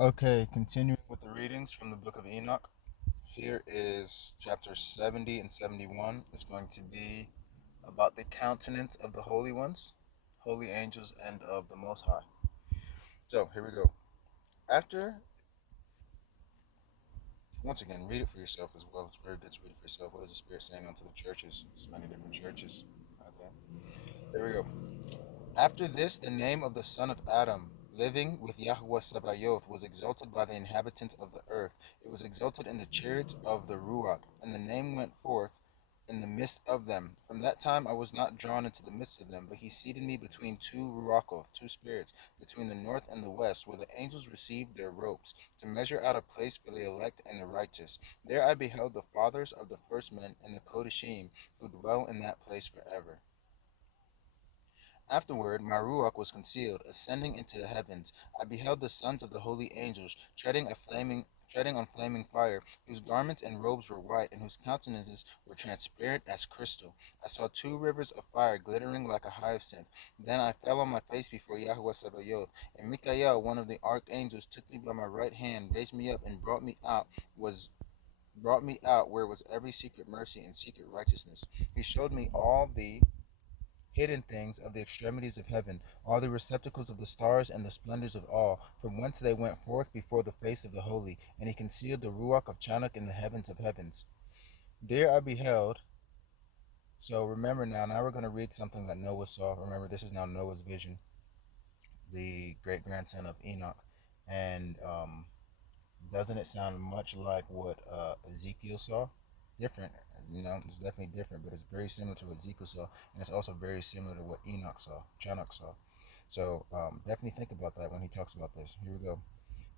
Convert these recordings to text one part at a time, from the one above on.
Okay, continuing with the readings from the book of Enoch. Here is chapter 70 and 71. It's going to be about the countenance of the holy ones, holy angels, and of the Most High. So, here we go. After, once again, read it for yourself as well. It's very good to read it for yourself. What is the Spirit saying unto the churches? There's many different churches. Okay, here we go. After this, the name of the son of Adam, living with YHWH, was exalted by the inhabitants of the earth. It was exalted in the chariots of the Ruach, and the name went forth in the midst of them. From that time I was not drawn into the midst of them, but he seated me between two Ruachoth, two spirits, between the north and the west, where the angels received their ropes, to measure out a place for the elect and the righteous. There I beheld the fathers of the first men and the Kodashim, who dwell in that place forever. Afterward, my ruach was concealed, ascending into the heavens. I beheld the sons of the holy angels treading on flaming fire, whose garments and robes were white, and whose countenances were transparent as crystal. I saw two rivers of fire glittering like a hyacinth. Then I fell on my face before Yahweh Sabaoth, and Mikael, one of the archangels, took me by my right hand, raised me up, and brought me out where was every secret mercy and secret righteousness. He showed me all the hidden things of the extremities of heaven, all the receptacles of the stars and the splendors of all, from whence they went forth before the face of the holy, and he concealed the ruach of Chanukh in the heavens of heavens. There I beheld. So remember now we're going to read something that Noah saw. Remember, this is now Noah's vision, the great grandson of Enoch. And doesn't it sound much like what Ezekiel saw? Different, it's definitely different, but it's very similar to what Ezekiel saw, and it's also very similar to what Enoch saw, Chanukh saw. So definitely think about that when he talks about this. Here we go.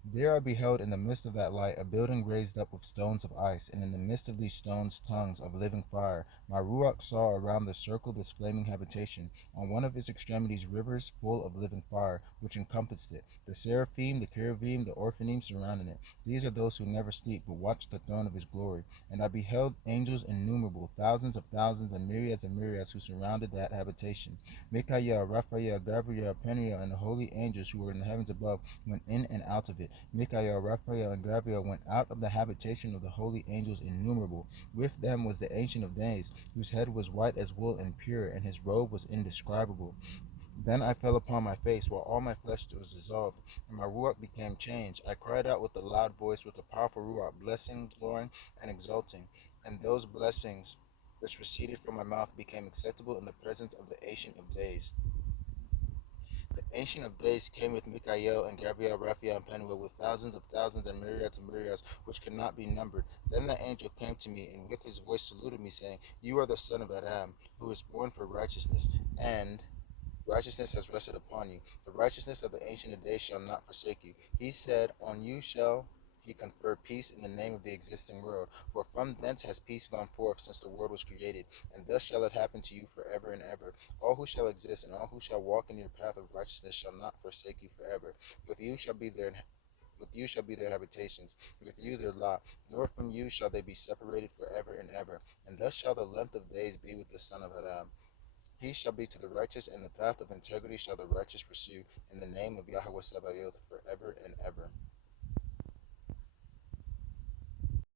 There I beheld in the midst of that light a building raised up with stones of ice, and in the midst of these stones tongues of living fire. My ruach saw around the circle this flaming habitation, on one of its extremities rivers full of living fire, which encompassed it. The seraphim, the cherubim, the orphanim surrounding it. These are those who never sleep, but watch the throne of his glory. And I beheld angels innumerable, thousands of thousands, and myriads who surrounded that habitation. Michael, Raphael, Gabriel, Peniel, and the holy angels who were in the heavens above went in and out of it. Michael, Raphael, and Gabriel went out of the habitation of the holy angels innumerable. With them was the Ancient of Days, whose head was white as wool and pure, and his robe was indescribable. Then I fell upon my face, while all my flesh was dissolved, and my ruach became changed. I cried out with a loud voice, with a powerful ruach, blessing, glorying, and exalting. And those blessings which proceeded from my mouth became acceptable in the presence of the Ancient of Days. The Ancient of Days came with Michael and Gabriel, Raphael, and Penuel, with thousands of thousands and myriads, which cannot be numbered. Then the angel came to me, and with his voice saluted me, saying, You are the son of Adam, who is born for righteousness, and righteousness has rested upon you. The righteousness of the Ancient of Days shall not forsake you. He said, On you shall he confer peace in the name of the existing world. For from thence has peace gone forth since the world was created, and thus shall it happen to you forever and ever. All who shall exist and all who shall walk in your path of righteousness shall not forsake you forever. With you shall be their habitations, with you their lot, nor from you shall they be separated forever and ever. And thus shall the length of days be with the son of Adam. He shall be to the righteous, and the path of integrity shall the righteous pursue, in the name of Yahweh Sabaoth forever and ever.